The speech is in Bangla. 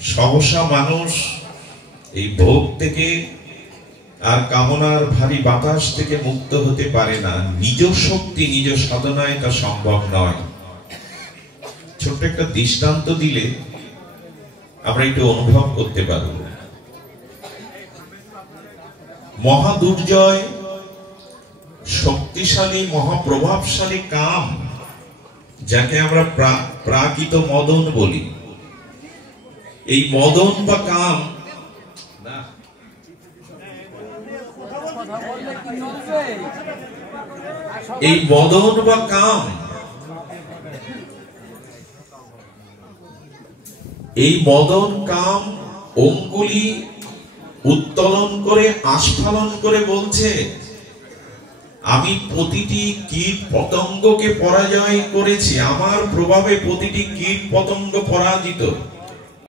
সহসা মানুষ এই ভোগ থেকে আর কামনার ভারী বাতাস থেকে মুক্ত হতে পারে না। নিজ শক্তি নিজ সাধনায় তা সম্ভব নয়। ছোট্ট একটা দৃষ্টান্ত দিলে আমরা একটু অনুভব করতে পারব। মহা দুর্জয়, শক্তিশালী, মহাপ্রভাবশালী কাম, যাকে আমরা প্রাকৃত মদন বলি, এই মদন বা কাম এই মদন বা কাম এই মদন কাম অঙ্গুলি উত্তোলন করে আস্ফালন করে বলছে, আমি প্রতিটি কীট পতঙ্গকে পরাজয় করেছি, আমার প্রভাবে প্রতিটি কীট পতঙ্গ পরাজিত।